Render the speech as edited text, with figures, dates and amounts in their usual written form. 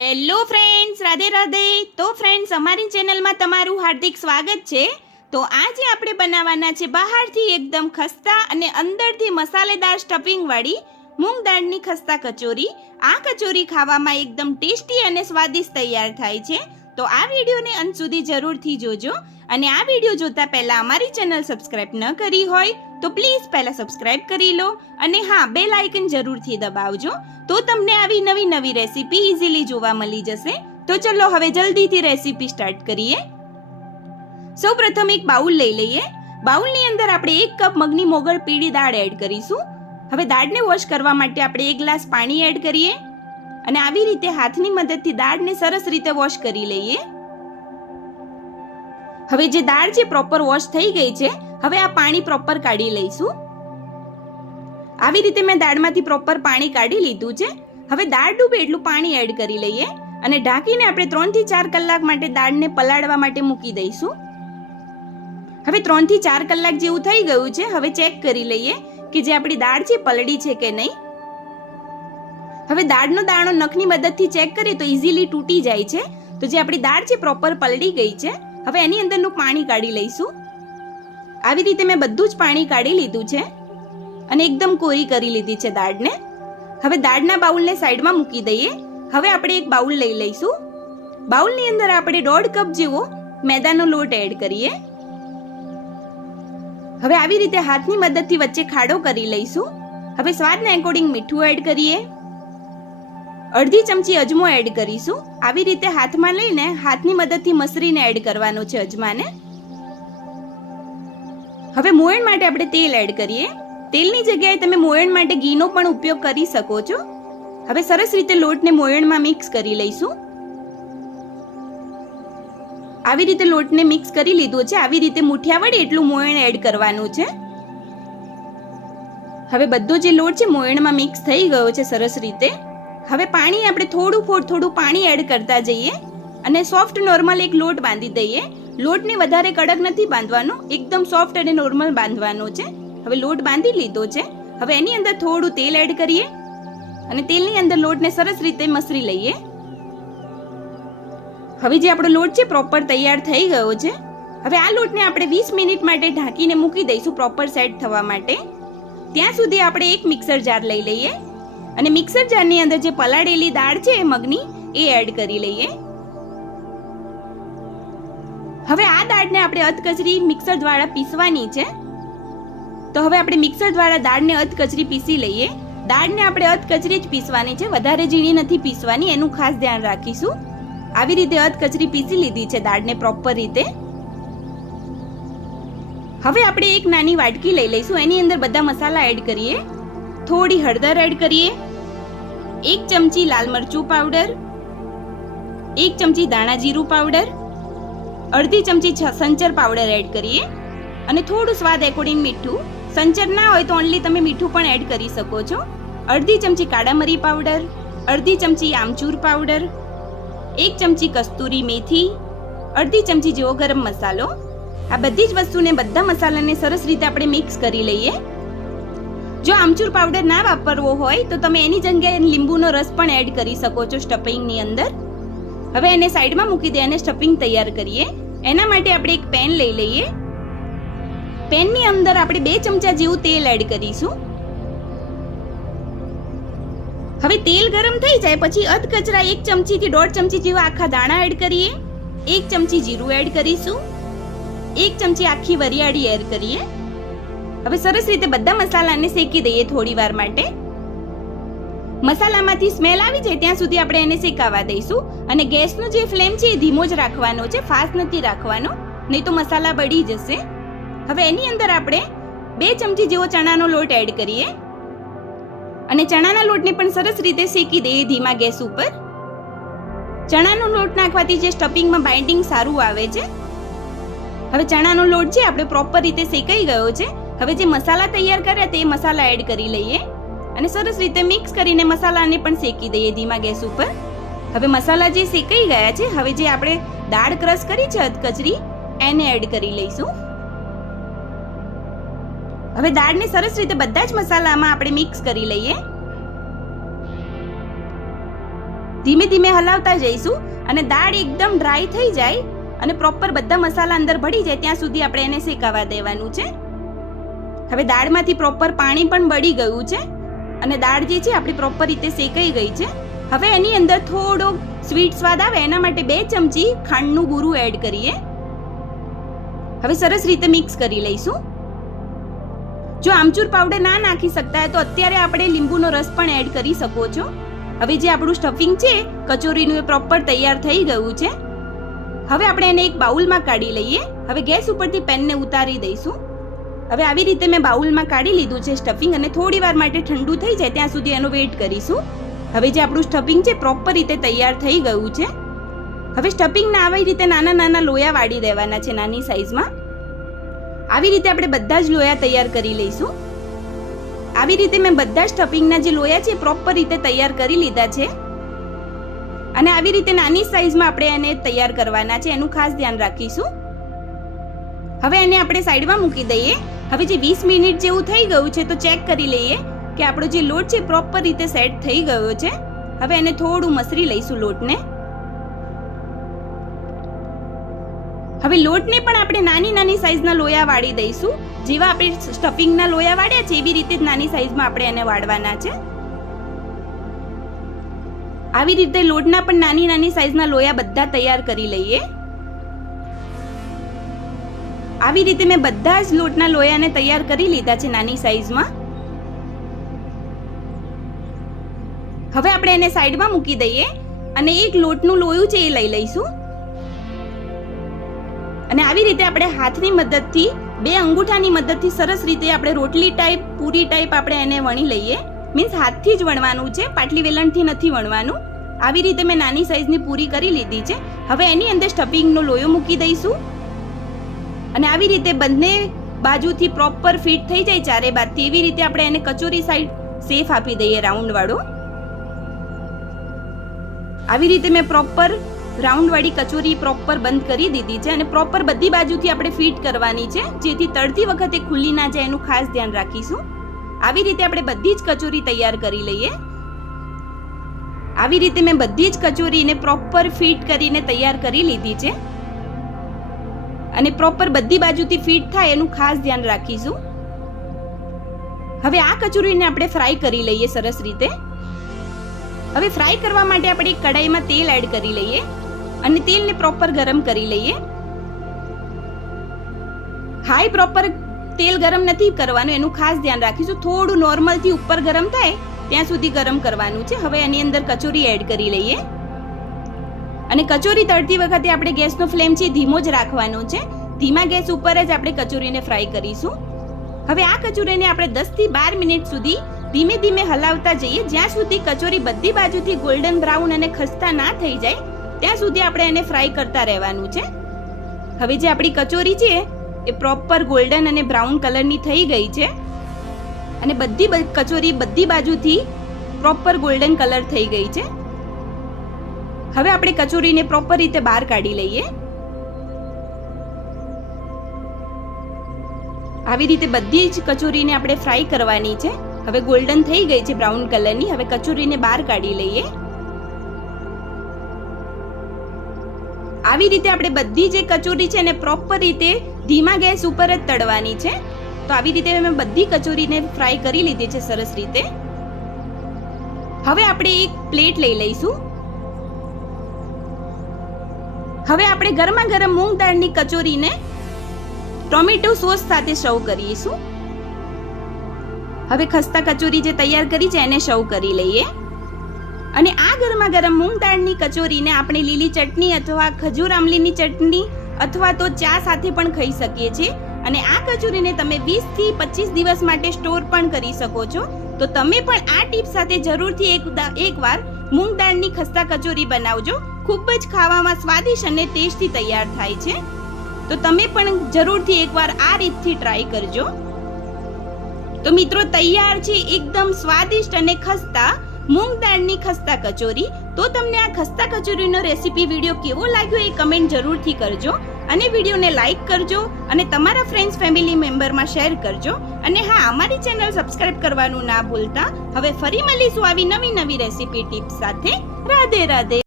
Hello friends, Radhe Radhe. તો friends, અમારી ચેનલમાં તમારું હાર્દિક સ્વાગત છે. તો આજે આપણે બનાવવાના છે બહારથી એકદમ ખસ્તા અને અંદરથી મસાલેદાર સ્ટફિંગવાળી મૂંગ દાળની ખસ્તા કચોરી. આ કચોરી ખાવામાં એકદમ ટેસ્ટી અને સ્વાદિષ્ટ તૈયાર થાય છે. તો આ વિડીયોને અંત સુધી જરૂરથી જોજો. અને આ વિડીયો જોતા પહેલાં અમારી ચેનલ સબસ્ક્રાઈબ ન કરી હોય તો પ્લીઝ પહેલાં સબસ્ક્રાઈબ કરી લો. અને હા, બેલ આઇકન જરૂરથી દબાવજો, તો તમને આવી નવી નવી રેસીપી ઇઝીલી જોવા મળી જશે. તો ચલો હવે જલ્દીથી રેસીપી સ્ટાર્ટ કરીએ. સૌપ્રથમ એક બાઉલ લઈ લઈએ. બાઉલની અંદર આપણે 1 કપ મગની મોગળ પીળી દાળ એડ કરીશું. હવે દાળને વોશ કરવા માટે આપણે 1 ગ્લાસ પાણી એડ કરીએ અને આવી રીતે હાથની મદદથી દાળને સરસ રીતે વોશ કરી લઈએ. હવે જે દાળ છે પ્રોપર વોશ થઈ ગઈ છે. હવે આ પાણી પ્રોપર કાઢી લઈશું. આવી રીતે મેં દાળમાંથી પ્રોપર પાણી કાઢી લીધું છે. હવે દાળ ડૂબે એટલું પાણી એડ કરી લઈએ અને ઢાંકીને આપણે 3 થી 4 કલાક માટે દાળને પલાળવા માટે મૂકી દઈશું. હવે 3 થી 4 કલાક જેવું થઈ ગયું છે. હવે ચેક કરી લઈએ કે જે આપણી દાળ છે પલળી છે કે નહીં. હવે દાળનો દાણો નખની મદદથી ચેક કરીએ તો ઇઝીલી તૂટી જાય છે. તો જે આપણી દાળ છે પ્રોપર પલળી ગઈ છે. હવે એની અંદરનું પાણી કાઢી લઈશું. આવી રીતે મેં બધું જ પાણી કાઢી લીધું છે અને એકદમ કોરી કરી લીધી છે દાળને. હવે દાળના બાઉલને સાઈડમાં મૂકી દઈએ. હવે આપણે એક બાઉલ લઈ લઈશું. બાઉલની અંદર આપણે 1.5 કપ જેવો મેદાનો લોટ એડ કરીએ. હવે આવી રીતે હાથની મદદથી વચ્ચે ખાડો કરી લઈશું. હવે સ્વાદના એકોર્ડિંગ મીઠું એડ કરીએ. અડધી ચમચી અજમો એડ કરીશું. આવી રીતે હાથમાં લઈને હાથની મદદથી મસરીને એડ કરવાનો છે અજમાને. હવે મોયણ માટે આપણે તેલ એડ કરીએ. તેલની જગ્યાએ તમે મોયણ માટે ઘીનો પણ ઉપયોગ કરી શકો છો. હવે સરસ રીતે લોટને મોયણમાં મિક્સ કરી લઈશું. આવી રીતે લોટને મિક્સ કરી લીધો છે. આવી રીતે મુઠિયા વડે એટલું મોયણ એડ કરવાનું છે. હવે બધો જે લોટ છે મોયણમાં મિક્સ થઈ ગયો છે સરસ રીતે. હવે પાણી આપણે થોડું પાણી એડ કરતા જઈએ અને સોફ્ટ નોર્મલ એક લોટ બાંધી દઈએ. લોટને વધારે કડક નથી બાંધવાનો, એકદમ સોફ્ટ અને નોર્મલ બાંધવાનો છે. હવે લોટ બાંધી લીધો છે. હવે એની અંદર થોડું તેલ એડ કરીએ અને તેલની અંદર લોટને સરસ રીતે મસરી લઈએ. હવે જે આપણો લોટ છે પ્રોપર તૈયાર થઈ ગયો છે. હવે આ લોટને આપણે 20 મિનિટ માટે ઢાંકીને મૂકી દઈશું પ્રોપર સેટ થવા માટે. ત્યાં સુધી આપણે એક મિક્સર જાર લઈ લઈએ અને મિક્સર જારની અંદર જે પલાળેલી દાળ છે મગની એ એડ કરી લઈએ. હવે આ દાળને આપણે અધકચરી મિક્સર દ્વારા પીસવાની છે. તો હવે આપણે મિક્સર દ્વારા દાળને અધકચરી પીસી લઈએ. દાળને આપણે અધકચરી જ પીસવાની છે, વધારે ઝીણી નથી પીસવાની, એનું ખાસ ધ્યાન રાખીશું. આવી રીતે અધકચરી પીસી લીધી છે દાળને પ્રોપર રીતે. હવે આપણે એક નાની વાટકી લઈ લઈશું. એની અંદર બધા મસાલા એડ કરીએ. થોડી હળદર એડ કરીએ. 1 ચમચી લાલ મરચું પાવડર, 1 ચમચી દાણા જીરું પાવડર, અડધી ચમચી સંચર પાવડર એડ કરીએ અને થોડું સ્વાદ એકોર્ડિંગ મીઠું. સંચર ના હોય તો ઓનલી તમે મીઠું પણ એડ કરી શકો છો. અડધી ચમચી કાળા મરી પાવડર, અડધી ચમચી આમચૂર પાવડર, 1 ચમચી કસ્તુરી મેથી, અડધી ચમચી જેવો ગરમ મસાલો. આ બધી જ વસ્તુને બધા મસાલાને સરસ રીતે આપણે મિક્સ કરી લઈએ. જો આમચૂર પાવડર ના વાપરવો હોય તો તમે એની જગ્યાએ લીંબુનો રસ પણ એડ કરી શકો છો સ્ટફિંગની અંદર. હવે એને સાઈડમાં મૂકી દે અને સ્ટફિંગ તૈયાર કરીએ. એના માટે આપણે એક પેન લઈ લઈએ. પેનની અંદર આપણે 2 ચમચા જેવું તેલ એડ કરીશું. હવે તેલ ગરમ થઈ જાય પછી અધકચરા 1 ચમચી થી 1.5 ચમચી જેવા આખા દાણા એડ કરીએ. 1 ચમચી જીરું એડ કરીશું. 1 ચમચી આખી વરિયાળી એડ કરીએ. હવે સરસ રીતે બધા મસાલાને શેકી દઈએ થોડી વાર માટે. મસાલામાંથી સ્મેલ આવી જાય ત્યાં સુધી આપણે એને શેકાવા દઈશું. અને ગેસનો જે ફ્લેમ છે એ ધીમો જ રાખવાનો છે, ફાસ્ટ નથી રાખવાનો, નહીં તો મસાલા બળી જશે. હવે એની અંદર આપણે 2 ચમચી જેવો ચણાનો લોટ એડ કરીએ અને ચણાના લોટને પણ સરસ રીતે શેકી દઈએ ધીમા ગેસ ઉપર. ચણાનો લોટ નાખવાથી જે સ્ટફિંગમાં બાઇન્ડિંગ સારું આવે છે. હવે ચણાનો લોટ છે આપણે પ્રોપર રીતે શેકાઈ ગયો છે. હવે જે મસાલા તૈયાર કર્યા તે મસાલા એડ કરી લઈએ અને સરસ રીતે મિક્સ કરીને મસાલાને પણ શેકી દઈએ ધીમા ગેસ ઉપર. હવે મસાલા જે શેકાઈ ગયા છે, હવે જે આપણે દાળ ક્રશ કરી છે અધકચરી એને એડ કરી લઈશું. હવે દાળને સરસ રીતે બધા જ મસાલામાં આપણે મિક્સ કરી લઈએ. ધીમે ધીમે હલાવતા જઈશું અને દાળ એકદમ ડ્રાય થઈ જાય અને પ્રોપર બધા મસાલા અંદર ભળી જાય ત્યાં સુધી આપણે એને શેકાવા દેવાનું છે. હવે દાળમાંથી પ્રોપર પાણી પણ બળી ગયું છે અને દાળ જે છે આપણી પ્રોપર રીતે શેકાઈ ગઈ છે. હવે એની અંદર થોડો સ્વીટ સ્વાદ આવે એના માટે 2 ચમચી ખાંડનું બુરું એડ કરીએ. હવે સરસ રીતે મિક્સ કરી લઈશું. જો આમચૂર પાવડર ના નાખી શકતા હોય તો અત્યારે આપણે લીંબુનો રસ પણ એડ કરી શકો છો. હવે જે આપણું સ્ટફિંગ છે કચોરીનું એ પ્રોપર તૈયાર થઈ ગયું છે. હવે આપણે એને એક બાઉલમાં કાઢી લઈએ. હવે ગેસ ઉપરથી પેનને ઉતારી દઈશું. હવે આવી રીતે મેં બાઉલમાં કાઢી લીધું છે સ્ટફિંગ અને થોડી વાર માટે ઠંડુ થઈ જાય ત્યાં સુધી એનો વેઇટ કરીશું. હવે જે આપણું સ્ટફિંગ છે પ્રોપર રીતે તૈયાર થઈ ગયું છે. હવે સ્ટફિંગના આવી રીતે નાના નાના લોયા વાળી દેવાના છે નાની સાઈઝમાં. આવી રીતે આપણે બધા જ લોયા તૈયાર કરી લઈશું. આવી રીતે મેં બધા સ્ટફિંગના જે લોયા છે પ્રોપર રીતે તૈયાર કરી લીધા છે અને આવી રીતે નાની સાઈઝમાં આપણે એને તૈયાર કરવાના છે, એનું ખાસ ધ્યાન રાખીશું. હવે એને આપણે સાઈડમાં મૂકી દઈએ. હવે જે 20 મિનિટ જેવું થઈ ગયું છે તો ચેક કરી લઈએ કે આપણો જે લોટ છે પ્રોપર રીતે સેટ થઈ ગયો છે. હવે એને થોડું મસરી લઈશું લોટને. હવે લોટને પણ આપણે નાની નાની સાઈઝના લોયા વાળી દઈશું. જેવા આપણે સ્ટફિંગના લોયા વાળ્યા છે એવી રીતે જ નાની સાઈઝમાં આપણે એને વાળવાના છે. આવી રીતે લોટના પણ નાની નાની સાઈઝના લોયા બધા તૈયાર કરી લઈએ. આવી રીતે મેં બધા જ લોટના લોયાને તૈયાર કરી લીધા છે નાની સાઈઝમાં. હવે આપણે એને સાઈડમાં મૂકી દઈએ અને એક લોટનું લોયું છે એ લઈ લઈશું અને આવી રીતે આપણે હાથની મદદથી 2 અંગૂઠાની મદદથી સરસ રીતે આપણે રોટલી ટાઈપ પૂરી ટાઈપ આપણે એને વણી લઈએ. મીન્સ હાથથી જ વણવાનું છે, પાટલી વેલણથી નથી વણવાનું. આવી રીતે મેં નાની સાઈઝની પૂરી કરી લીધી છે. હવે એની અંદર સ્ટફિંગનો લોયો મૂકી દઈશું અને આવી રીતે બંને બાજુથી પ્રોપર ફિટ થઈ જાય ચારે બાજુથી એવી રીતે આપણે એને કચોરી સાઈડ શેપ આપી દઈએ રાઉન્ડ વાળો. આવી રીતે મેં પ્રોપર રાઉન્ડ વાળી કચોરી પ્રોપર બંધ કરી દીધી છે અને પ્રોપર બધી બાજુથી આપણે ફિટ કરવાની છે જેથી તળતી વખતે ખુલ્લી ના જાય એનું ખાસ ધ્યાન રાખીશું. આવી રીતે આપણે બધી જ કચોરી તૈયાર કરી લઈએ. આવી રીતે મેં બધી જ કચોરીને પ્રોપર ફિટ કરીને તૈયાર કરી લીધી છે અને પ્રોપર બધી બાજુથી ફિટ થાય એનું ખાસ ધ્યાન રાખીશું. હવે આ કચોરીને આપણે ફ્રાય કરી લઈએ સરસ રીતે. હવે ફ્રાય કરવા માટે આપણે એક કઢાઈમાં તેલ એડ કરી લઈએ અને તેલને પ્રોપર ગરમ કરી લઈએ. હાઈ પ્રોપર તેલ ગરમ નથી કરવાનું એનું ખાસ ધ્યાન રાખીશું. થોડું નોર્મલથી ઉપર ગરમ થાય ત્યાં સુધી ગરમ કરવાનું છે. હવે એની અંદર કચોરી એડ કરી લઈએ અને કચોરી તળતી વખતે આપણે ગેસનો ફ્લેમ છે ધીમો જ રાખવાનો છે. ધીમા ગેસ ઉપર જ આપણે કચોરીને ફ્રાય કરીશું. હવે આ કચોરીને આપણે 10 થી 12 મિનિટ સુધી ધીમે ધીમે હલાવતા જઈએ જ્યાં સુધી કચોરી બધી બાજુથી ગોલ્ડન બ્રાઉન અને ખસ્તા ના થઈ જાય ત્યાં સુધી આપણે એને ફ્રાય કરતા રહેવાનું છે. હવે જે આપણી કચોરી છે એ પ્રોપર ગોલ્ડન અને બ્રાઉન કલરની થઈ ગઈ છે અને બધી કચોરી બધી બાજુથી પ્રોપર ગોલ્ડન કલર થઈ ગઈ છે. હવે આપણે કચોરીને પ્રોપર રીતે બહાર કાઢી લઈએ. આવી રીતે બધી જ કચોરીને આપણે ફ્રાય કરવાની છે. હવે ગોલ્ડન થઈ ગઈ છે બ્રાઉન કલરની. હવે કચોરીને બહાર કાઢી લઈએ. આવી રીતે આપણે બધી જે કચોરી છે એને પ્રોપર રીતે ધીમા ગેસ ઉપર જ તળવાની છે. તો આવી રીતે મેં બધી કચોરીને ફ્રાય કરી લીધી છે સરસ રીતે. હવે આપણે એક પ્લેટ લઈ લઈશું. હવે આપણે ગરમા ગરમ મૂંગ દાળની કચોરીને ટોમેટો સોસ સાથે સર્વ કરીશું. હવે ખસ્તા કચોરી જે તૈયાર કરી છે એને સર્વ કરી લઈએ અને આ ગરમા ગરમ મૂંગ દાળની કચોરીને આપણે લીલી ચટણી અથવા ખજૂર આમલીની ચટણી અથવા તો ચા સાથે પણ ખાઈ શકીએ છીએ. અને આ કચોરીને તમે 20 થી 25 દિવસ માટે સ્ટોર પણ કરી શકો છો. તો તમે પણ આ ટીપ સાથે જરૂરથી એકવાર મૂંગ દાળની ખસ્તા કચોરી બનાવજો. ખૂબ જ ખાવામાં સ્વાદિષ્ટ અને ટેસ્ટી તૈયાર થાય છે. તો તમે પણ જરૂરથી એકવાર આ રીતથી ટ્રાય કરજો. તો મિત્રો તૈયાર છે એકદમ સ્વાદિષ્ટ અને ખસ્તા મૂંગ દાળની ખસ્તા કચોરી. તો તમને આ ખસ્તા કચોરીનો રેસીપી વિડીયો કેવો લાગ્યો એ કમેન્ટ જરૂરથી કરજો અને વિડીયોને લાઈક કરજો અને તમારા ફ્રેન્ડ્સ ફેમિલી મેમ્બરમાં શેર કરજો. અને હા, અમારી ચેનલ સબસ્ક્રાઇબ કરવાનું ના ભૂલતા. હવે ફરી મળીશું આવી નવી રેસીપી ટિપ્સ સાથે. રાધે રાધે.